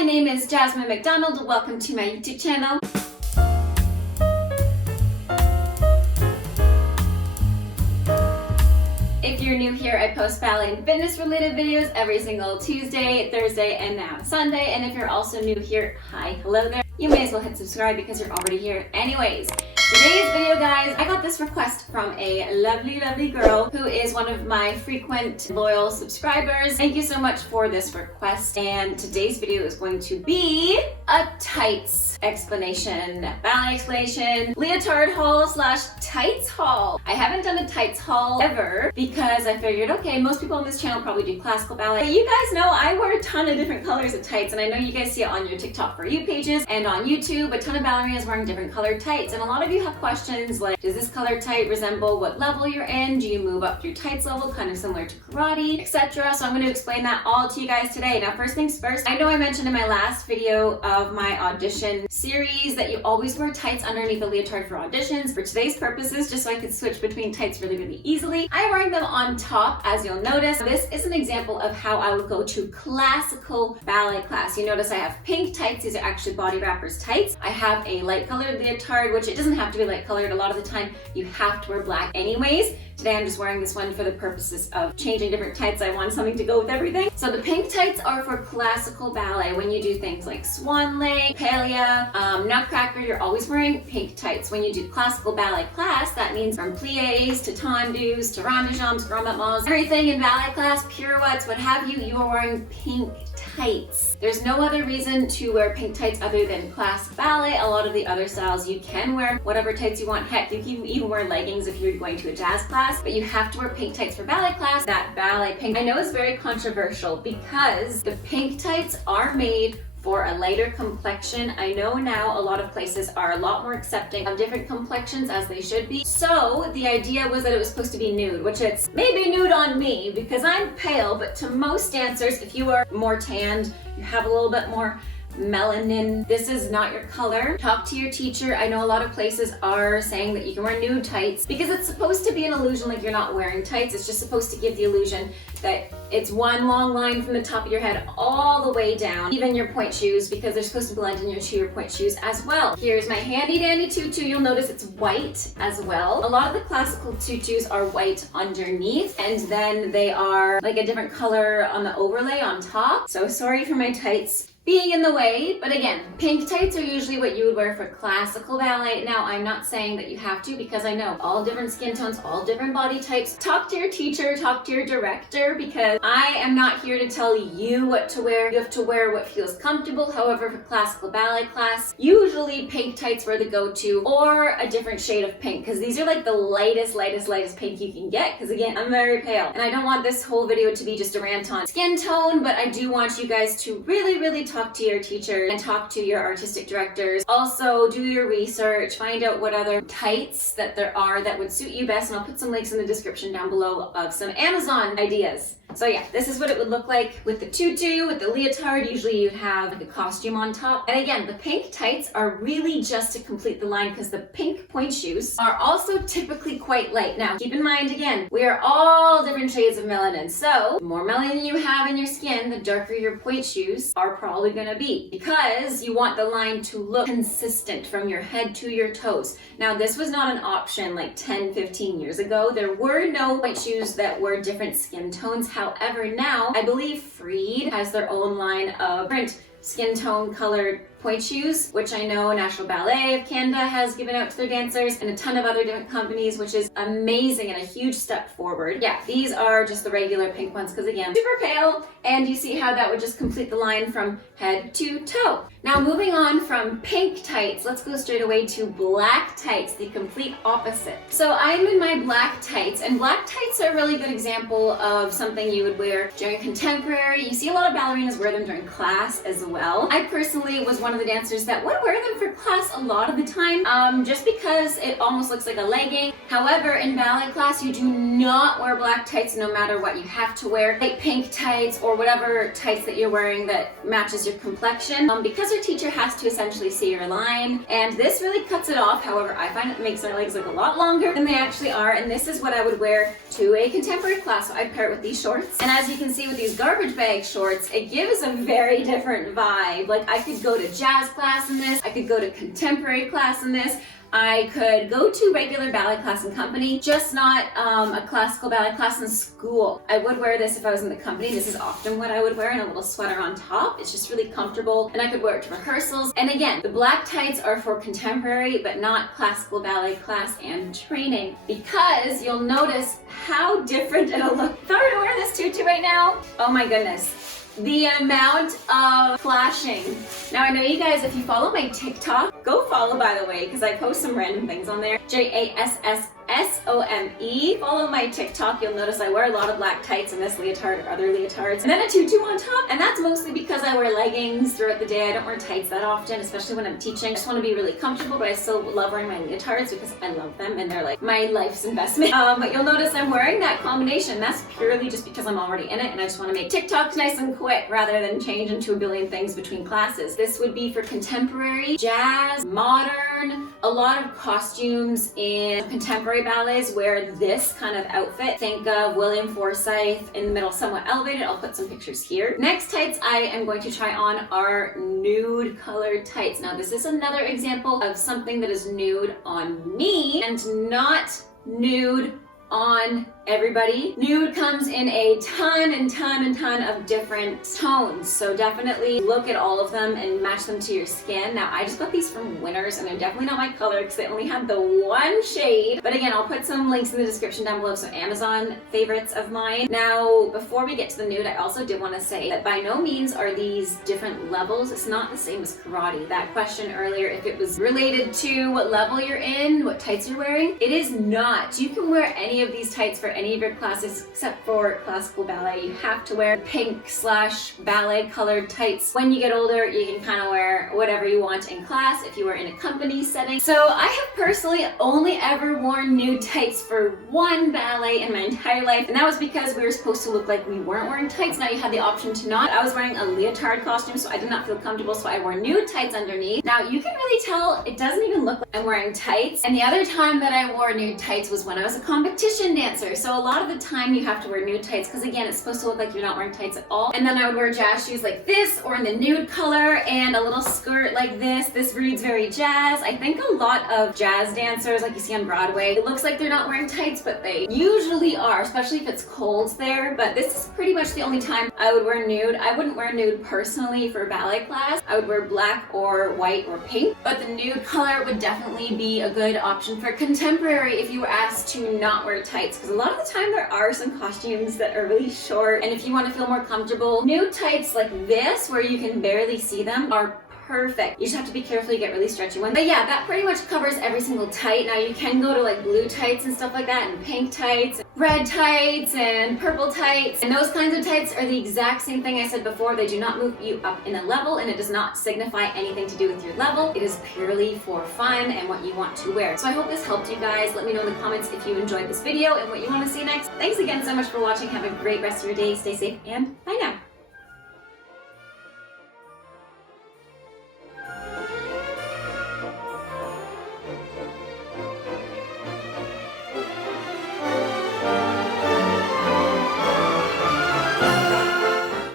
My name is Jasmine McDonald. Welcome to my YouTube channel. If you're new here, I post ballet and fitness related videos every single Tuesday, Thursday, and now Sunday. And if you're also new here, hi, hello there. You may as well hit subscribe because you're already here anyways. Today's video, guys, I got this request from a lovely girl who is one of my frequent loyal subscribers. Thank you so much for this request. And today's video is going to be a tights explanation, ballet explanation, leotard haul slash tights haul. I haven't done a tights haul ever because I figured, okay, most people on this channel probably do classical ballet. But you guys know I wear a ton of different colors of tights, and I know you guys see it on your TikTok For You pages and on YouTube. A ton of ballerinas wearing different colored tights, and a lot of you have questions like, does this color tight resemble what level you're in? Do you move up through tights level, kind of similar to karate, etc.? So I'm going to explain that all to you guys today. Now, first things first, I know I mentioned in my last video of my audition series that you always wear tights underneath a leotard for auditions. For today's purposes, just so I could switch between tights really easily, I'm wearing them on top, as you'll notice. This is an example of how I would go to classical ballet class. You notice I have pink tights. These are actually body wrappers tights. I have a light colored leotard, which it doesn't have to be light colored. A lot of the time you have to wear black anyways. Today I'm just wearing this one for the purposes of changing different tights. I want something to go with everything. So the pink tights are for classical ballet. When you do things like swan lake, palia, nutcracker, you're always wearing pink tights. When you do classical ballet class, that means from pliés to tendus to rondejambs, grand battements, everything in ballet class, pirouettes, what have you, you are wearing pink tights. There's no other reason to wear pink tights other than class ballet. A lot of the other styles you can wear whatever tights you want. Heck, you can even wear leggings if you're going to a jazz class, but you have to wear pink tights for ballet class. That ballet pink, I know, is very controversial because the pink tights are made for a lighter complexion. I know now a lot of places are a lot more accepting of different complexions, as they should be. So the idea was that it was supposed to be nude, which it's maybe nude on me because I'm pale, but to most dancers, if you are more tanned, you have a little bit more melanin, this is not your color. Talk to your teacher. I know a lot of places are saying that you can wear nude tights because it's supposed to be an illusion like you're not wearing tights. It's just supposed to give the illusion that it's one long line from the top of your head all the way down, even your point shoes, because they're supposed to blend in your point shoes as well. Here's my handy dandy tutu. You'll notice it's white as well. A lot of the classical tutus are white underneath, and then they are like a different color on the overlay on top. So sorry for my tights being in the way, but again, pink tights are usually what you would wear for classical ballet. Now, I'm not saying that you have to, because I know all different skin tones, all different body types. Talk to your teacher, talk to your director, because I am not here to tell you what to wear. You have to wear what feels comfortable. However, for classical ballet class, usually pink tights were the go-to, or a different shade of pink, because these are like the lightest pink you can get, because again, I'm very pale, and I don't want this whole video to be just a rant on skin tone, but I do want you guys to really talk to your teacher and talk to your artistic directors. Also, do your research, find out what other tights that there are that would suit you best, and I'll put some links in the description down below of some Amazon ideas. So yeah, this is what it would look like with the tutu, with the leotard. Usually you'd have like a costume on top. And again, the pink tights are really just to complete the line because the pink point shoes are also typically quite light. Now, keep in mind, again, we are all different shades of melanin. So the more melanin you have in your skin, the darker your point shoes are probably gonna be, because you want the line to look consistent from your head to your toes. Now, this was not an option like 10-15 years ago. There were no point shoes that were different skin tones. However, now I believe Freed has their own line of different skin tone colored point shoes, which I know National Ballet of Canada has given out to their dancers, and a ton of other different companies, which is amazing and a huge step forward. Yeah, these are just the regular pink ones because again, super pale, and you see how that would just complete the line from head to toe. Now, moving on from pink tights, let's go straight away to black tights, the complete opposite. So I'm in my black tights, and black tights are a really good example of something you would wear during contemporary. You see a lot of ballerinas wear them during class as well. I personally was one of the dancers that would wear them for class a lot of the time, just because it almost looks like a legging. However, in ballet class, you do not wear black tights no matter what. You have to wear like pink tights or whatever tights that you're wearing that matches your complexion, because your teacher has to essentially see your line, and this really cuts it off. However, I find it makes their legs look a lot longer than they actually are, and this is what I would wear to a contemporary class. So I'd pair it with these shorts, and as you can see with these garbage bag shorts, it gives a very different vibe. Like I could go to jazz class in this, I could go to contemporary class in this, I could go to regular ballet class in company, just not a classical ballet class in school. I would wear this if I was in the company. This is often what I would wear, and a little sweater on top. It's just really comfortable, and I could wear it to rehearsals. And again, the black tights are for contemporary, but not classical ballet class and training, because you'll notice how different it'll look. If I were to wear this tutu right now, oh my goodness. The amount of flashing. Now I know you guys, if you follow my TikTok, go follow by the way, because I post some random things on there. JASSSOME. Follow my TikTok, you'll notice I wear a lot of black tights in this leotard or other leotards. And then a tutu on top. And that's mostly because I wear leggings throughout the day. I don't wear tights that often, especially when I'm teaching. I just want to be really comfortable, but I still love wearing my leotards because I love them and they're like my life's investment. But you'll notice I'm wearing that combination. That's purely just because I'm already in it and I just want to make TikToks nice and quick rather than change into a billion things between classes. This would be for contemporary, jazz, modern, a lot of costumes in contemporary ballets wear this kind of outfit. Think of William Forsythe in the middle, somewhat elevated. I'll put some pictures here. Next tights I am going to try on are nude colored tights. Now this is another example of something that is nude on me and not nude on everybody. Nude comes in a ton of different tones, so definitely look at all of them and match them to your skin. Now I just got these from Winners and they're definitely not my color because they only had the one shade, but again I'll put some links in the description down below, so Amazon favorites of mine. Now before we get to the nude, I also did want to say that by no means are these different levels. It's not the same as karate. That question earlier, if it was related to what level you're in, what tights you're wearing, it is not. You can wear any of these tights for any of your classes except for classical ballet. You have to wear pink/ballet colored tights. When you get older, you can kind of wear whatever you want in class if you were in a company setting. So I have personally only ever worn nude tights for one ballet in my entire life, and that was because we were supposed to look like we weren't wearing tights. Now you had the option to not. I was wearing a leotard costume, so I did not feel comfortable, so I wore nude tights underneath. Now you can really tell it doesn't even look like I'm wearing tights. And the other time that I wore nude tights was when I was a competition dancer. So a lot of the time you have to wear nude tights because again, it's supposed to look like you're not wearing tights at all. And then I would wear jazz shoes like this or in the nude color and a little skirt like this. This reads very jazz. I think a lot of jazz dancers like you see on Broadway, it looks like they're not wearing tights, but they usually are, especially if it's cold there. But this is pretty much the only time I would wear nude. I wouldn't wear nude personally for ballet class. I would wear black or white or pink, but the nude color would definitely be a good option for contemporary if you were asked to not wear tights, because a lot of the time there are some costumes that are really short, and if you want to feel more comfortable, nude tights like this where you can barely see them are perfect. You just have to be careful you get really stretchy ones. But yeah, that pretty much covers every single tight. Now you can go to like blue tights and stuff like that, and pink tights, red tights, and purple tights. And those kinds of tights are the exact same thing I said before. They do not move you up in a level, and it does not signify anything to do with your level. It is purely for fun and what you want to wear. So I hope this helped you guys. Let me know in the comments if you enjoyed this video and what you want to see next. Thanks again so much for watching. Have a great rest of your day. Stay safe and bye now.